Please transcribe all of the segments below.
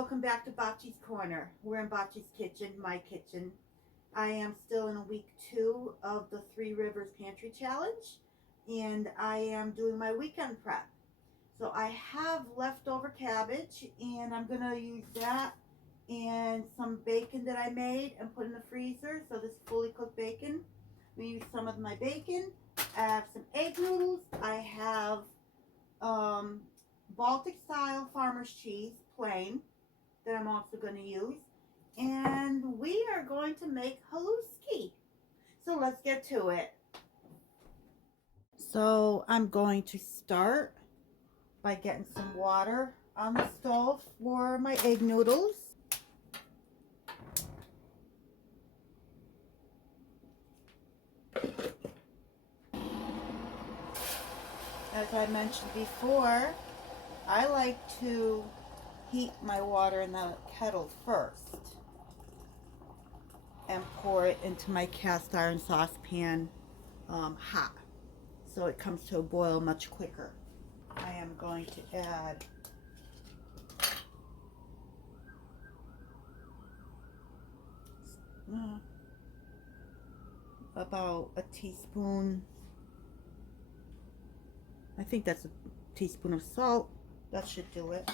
welcome back to Bocce's Corner. We're in Bocce's kitchen, my kitchen. I am still in week 2 of the Three Rivers Pantry Challenge, and I am doing my weekend prep. So I have leftover cabbage, and I'm going to use that and some bacon that I made and put in the freezer. So this fully cooked bacon. We use some of my bacon. I have some egg noodles. I have Baltic style farmer's cheese, plain, that I'm also going to use. And we are going to make haluski. So let's get to it. So I'm going to start by getting some water on the stove for my egg noodles. As I mentioned before, I like to heat my water in the kettle first and pour it into my cast iron saucepan hot, so it comes to a boil much quicker. I am going to add about a teaspoon, I think that's a teaspoon of salt. That should do it.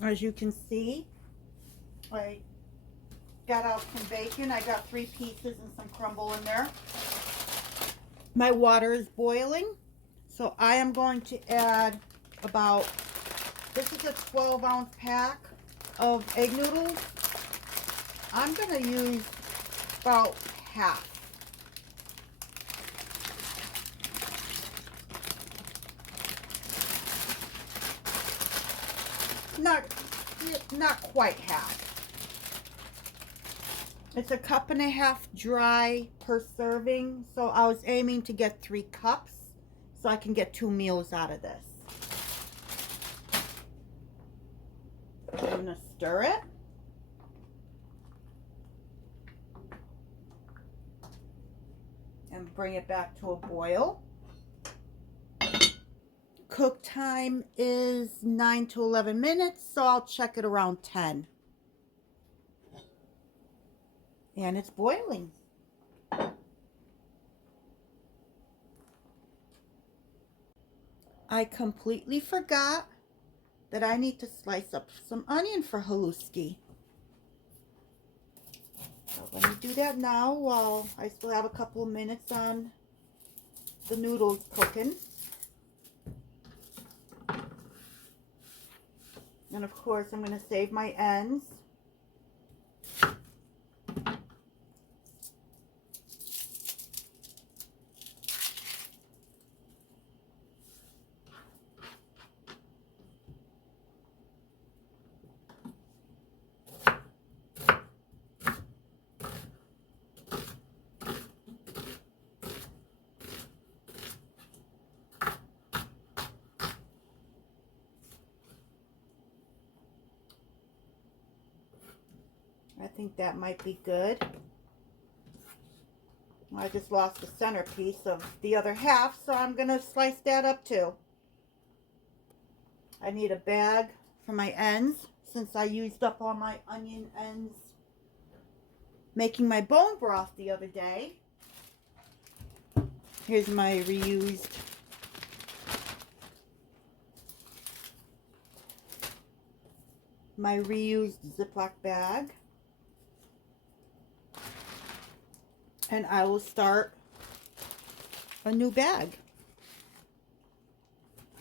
As you can see, I got out some bacon. I got 3 pieces and some crumble in there. My water is boiling, so I am going to add about, this is a 12-ounce pack of egg noodles. I'm going to use about half. Not quite half. It's a 1.5 cups dry per serving, so I was aiming to get 3 cups so I can get 2 meals out of this. I'm going to stir it. And bring it back to a boil. Cook time is 9 to 11 minutes, so I'll check it around 10. And it's boiling. I completely forgot that I need to slice up some onion for haluski. So let me do that now while I still have a couple of minutes on the noodles cooking. And of course, I'm going to save my ends. I think that might be good. I just lost the centerpiece of the other half, so I'm going to slice that up too. I need a bag for my ends since I used up all my onion ends making my bone broth the other day. Here's my reused Ziploc bag. And I will start a new bag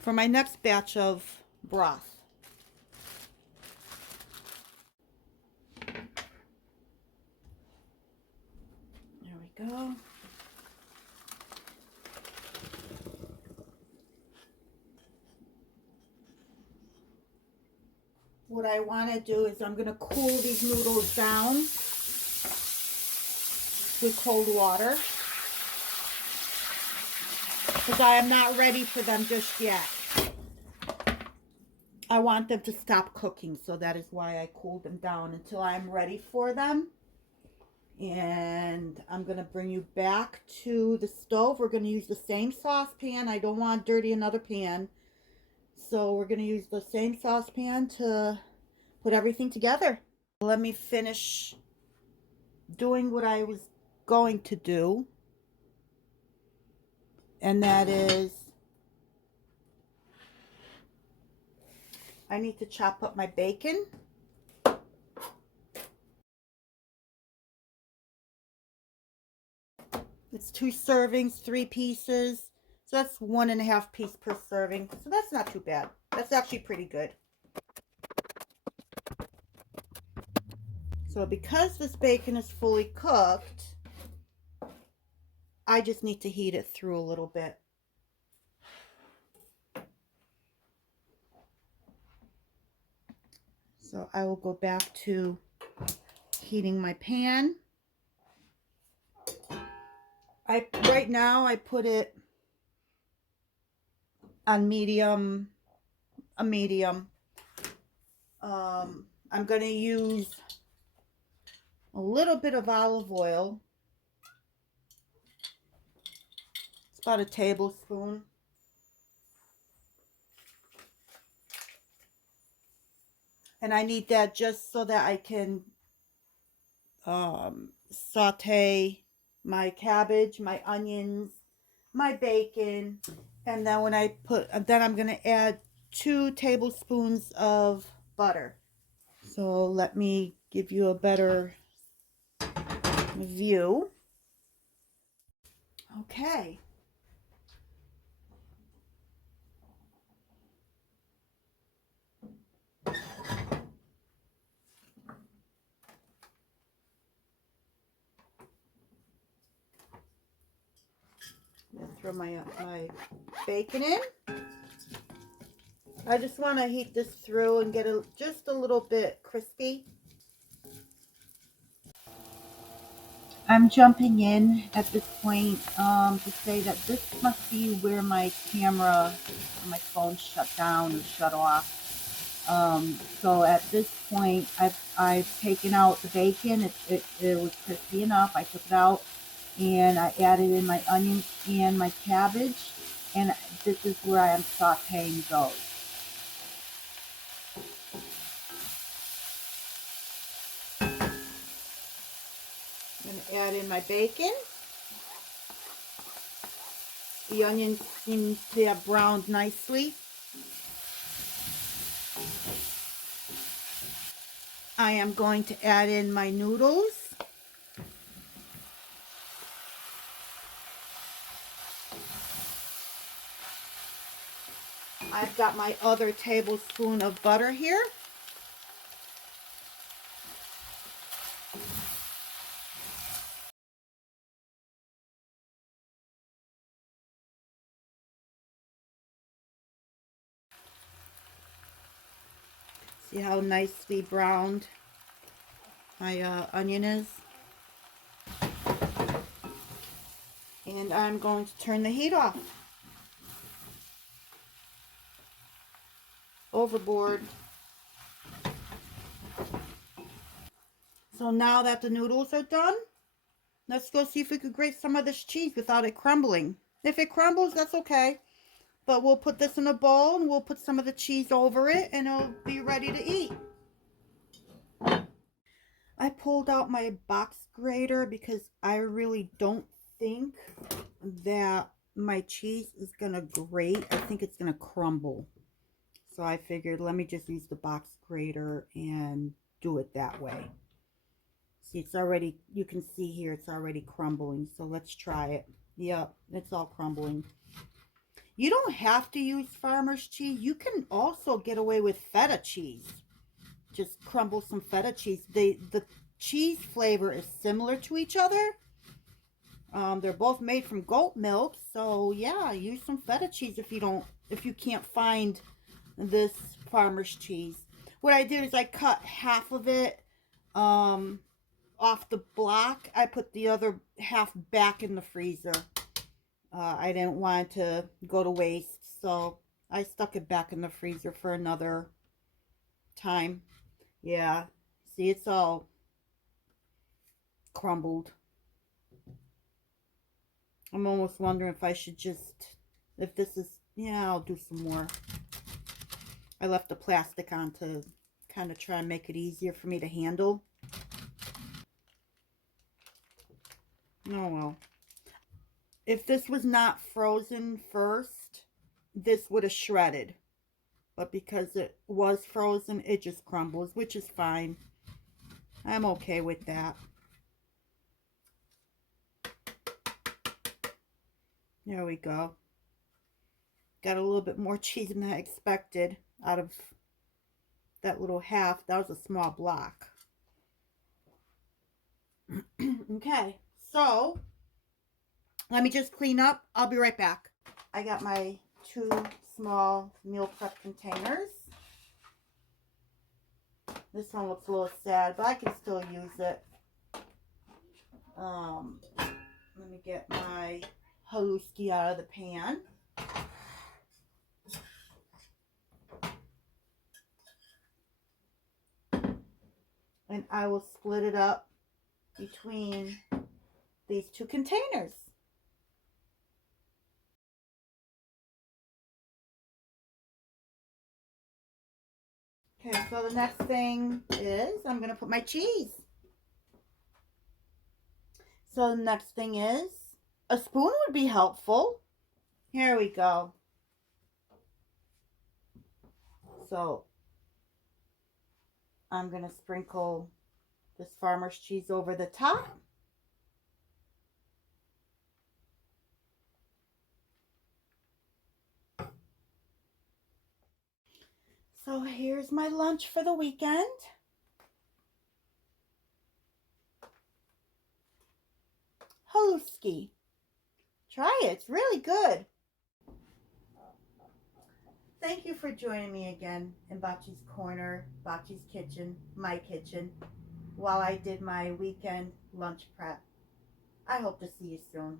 for my next batch of broth. There we go. What I want to do is I'm going to cool these noodles down with cold water, because I am not ready for them just yet. I want them to stop cooking, so that is why I cooled them down until I'm ready for them. And I'm going to bring you back to the stove. We're going to use the same saucepan. I don't want to dirty another pan. So we're going to use the same saucepan to put everything together. Let me finish doing what I was going to do. And that is, I need to chop up my bacon. It's 2 servings, 3 pieces. So that's 1.5 pieces per serving. So that's not too bad. That's actually pretty good. So because this bacon is fully cooked, I just need to heat it through a little bit. So I will go back to heating my pan. Right now I put it on medium, a medium. I'm going to use a little bit of olive oil. It's about a tablespoon. And I need that just so that I can saute my cabbage, my onions, my bacon. And then then I'm going to add 2 tablespoons of butter. So let me give you a better view. Okay. Throw my bacon in. I just want to heat this through and get it just a little bit crispy. I'm jumping in at this point to say that this must be where my camera or my phone shut down and shut off. So at this point, I've taken out the bacon. It was crispy enough. I took it out and I added in my onions and my cabbage. And this is where I am sauteing those. I'm going to add in my bacon. The onions seem to have browned nicely. I am going to add in my noodles. I've got my other tablespoon of butter here. See how nicely browned my onion is? And I'm going to turn the heat off. Overboard. So now that the noodles are done, let's go see if we could grate some of this cheese without it crumbling. If it crumbles, that's okay. But we'll put this in a bowl and we'll put some of the cheese over it and it'll be ready to eat. I pulled out my box grater because I really don't think that my cheese is gonna grate. I think it's gonna crumble. So I figured let me just use the box grater and do it that way. See, it's already, you can see here it's already crumbling. So let's try it. Yep, it's all crumbling. You don't have to use farmer's cheese. You can also get away with feta cheese. Just crumble some feta cheese. The cheese flavor is similar to each other. They're both made from goat milk, so yeah, use some feta cheese if you can't find this farmer's cheese. What I did is I cut half of it off the block. I put the other half back in the freezer. I didn't want it to go to waste, so I stuck it back in the freezer for another time. Yeah, see, it's all crumbled. I'm almost wondering if I should just, if this is, yeah, I'll do some more. I left the plastic on to kind of try and make it easier for me to handle. Oh well. If this was not frozen first, this would have shredded. But because it was frozen, it just crumbles, which is fine. I'm okay with that. There we go. Got a little bit more cheese than I expected out of that little half. That was a small block. Okay, so let me just clean up. I'll be right back. I got my 2 small meal prep containers. This one looks a little sad, but I can still use it. Let me get my Haluski out of the pan. And I will split it up between these 2 containers. Okay, so the next thing is I'm going to put my cheese. So the next thing is a spoon would be helpful. Here we go. So I'm going to sprinkle this farmer's cheese over the top. So here's my lunch for the weekend. Haluski. Try it. It's really good. Thank you for joining me again in Bocce's Corner, Bocce's Kitchen, my kitchen, while I did my weekend lunch prep. I hope to see you soon.